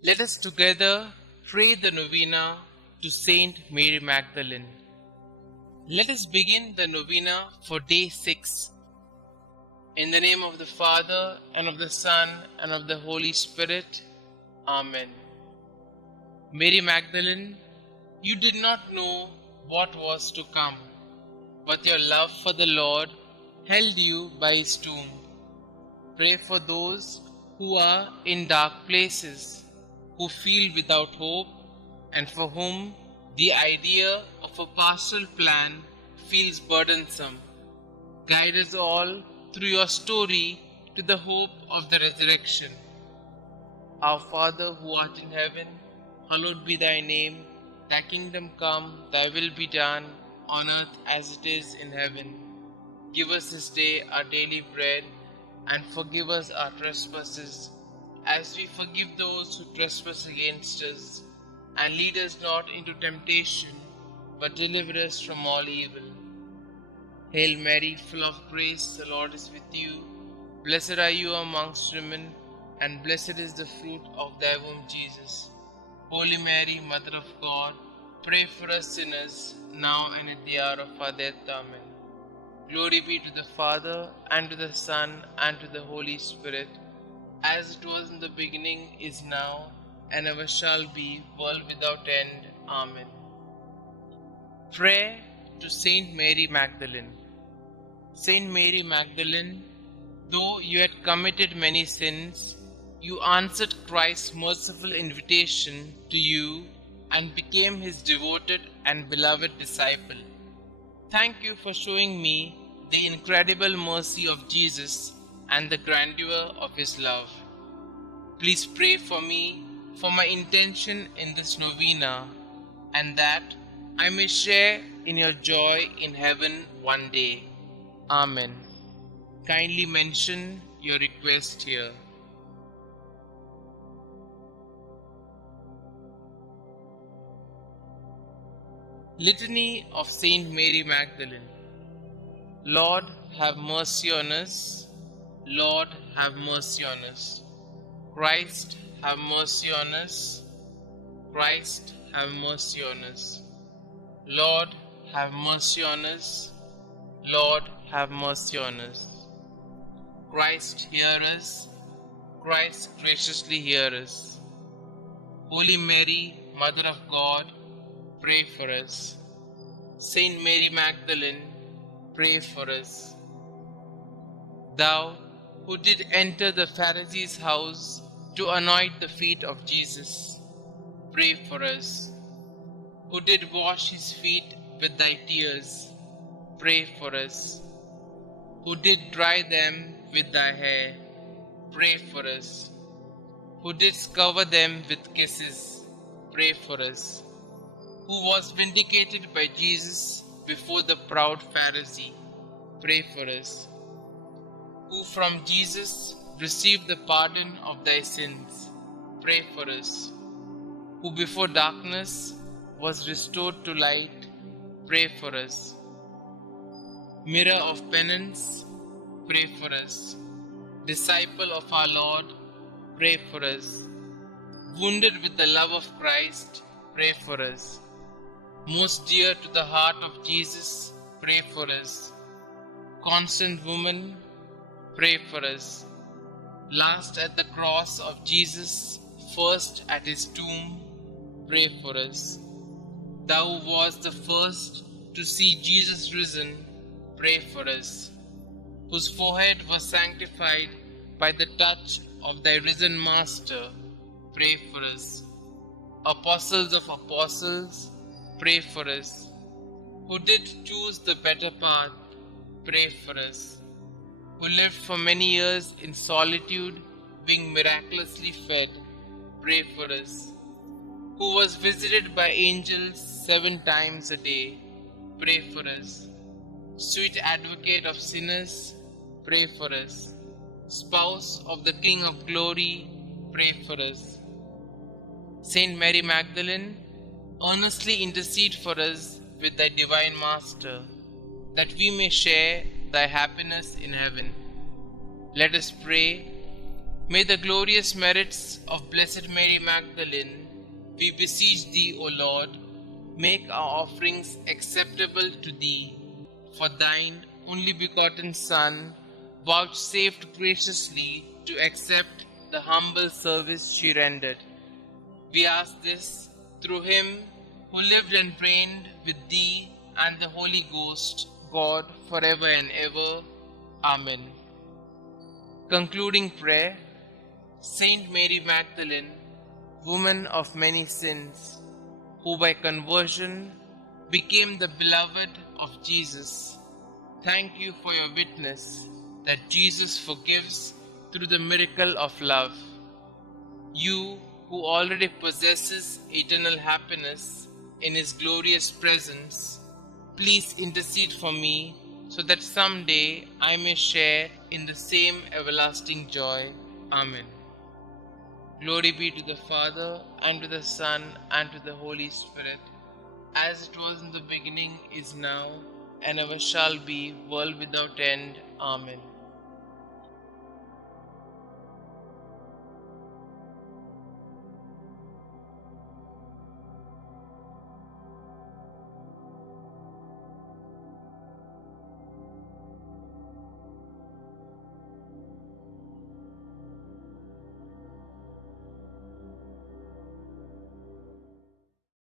Let us together pray the Novena to St Mary Magdalene. Let us begin the Novena for day 6. In the name of the Father, and of the Son, and of the Holy Spirit. Amen. Mary Magdalene, you did not know what was to come, but your love for the Lord held you by his tomb. Pray for those who are in dark places, who feel without hope, and for whom the idea of a pastoral plan feels burdensome. Guide us all through your story to the hope of the resurrection. Our Father who art in heaven, hallowed be thy name. Thy kingdom come, thy will be done, on earth as it is in heaven. Give us this day our daily bread, and forgive us our trespasses, as we forgive those who trespass against us. And lead us not into temptation, but deliver us from all evil. Hail Mary, full of grace, the Lord is with you. Blessed are you amongst women, and blessed is the fruit of thy womb, Jesus. Holy Mary, Mother of God, pray for us sinners, now and at the hour of our death. Amen. Glory be to the Father, and to the Son, and to the Holy Spirit, as it was in the beginning, is now, and ever shall be, world without end. Amen. Prayer to St Mary Magdalene. St Mary Magdalene, though you had committed many sins, you answered Christ's merciful invitation to you and became his devoted and beloved disciple. Thank you for showing me the incredible mercy of Jesus and the grandeur of his love. Please pray for me, for my intention in this novena, and that I may share in your joy in heaven one day. Amen. Kindly mention your request here. Litany of Saint Mary Magdalene. Lord, have mercy on us. Lord, have mercy on us. Christ, have mercy on us. Christ, have mercy on us. Lord, have mercy on us. Lord, have mercy on us. Christ, hear us. Christ, graciously hear us. Holy Mary, Mother of God, pray for us. Saint Mary Magdalene, pray for us. Thou who did enter the Pharisee's house to anoint the feet of Jesus, pray for us. Who did wash his feet with thy tears, pray for us. Who did dry them with thy hair, pray for us. Who didst cover them with kisses, pray for us. Who was vindicated by Jesus before the proud Pharisee, pray for us. Who from Jesus received the pardon of thy sins, pray for us. Who before darkness was restored to light, pray for us. Mirror of penance, pray for us. Disciple of our Lord, pray for us. Wounded with the love of Christ, pray for us. Most dear to the heart of Jesus, pray for us. Constant woman, pray for us. Last at the cross of Jesus, first at his tomb, pray for us. Thou who wast the first to see Jesus risen, pray for us. Whose forehead was sanctified by the touch of thy risen Master, pray for us. Apostles of apostles, pray for us. Who did choose the better path, pray for us. Who lived for many years in solitude, being miraculously fed, pray for us. Who was visited by angels 7 times a day, pray for us. Sweet advocate of sinners, pray for us. Spouse of the King of glory, pray for us. Saint Mary Magdalene, earnestly intercede for us with thy divine Master, that we may share thy happiness in heaven. Let us pray. May the glorious merits of Blessed Mary Magdalene, we beseech thee, O Lord, make our offerings acceptable to thee. For thine only begotten Son vouchsafed graciously to accept the humble service she rendered. We ask this through him who lived and reigned with thee and the Holy Ghost, God, forever and ever. Amen. Concluding prayer. Saint Mary Magdalene, woman of many sins, who by conversion became the beloved of Jesus, thank you for your witness that Jesus forgives through the miracle of love. You, who already possesses eternal happiness in His glorious presence, please intercede for me so that someday I may share in the same everlasting joy. Amen. Glory be to the Father, and to the Son, and to the Holy Spirit, as it was in the beginning, is now, and ever shall be, world without end. Amen.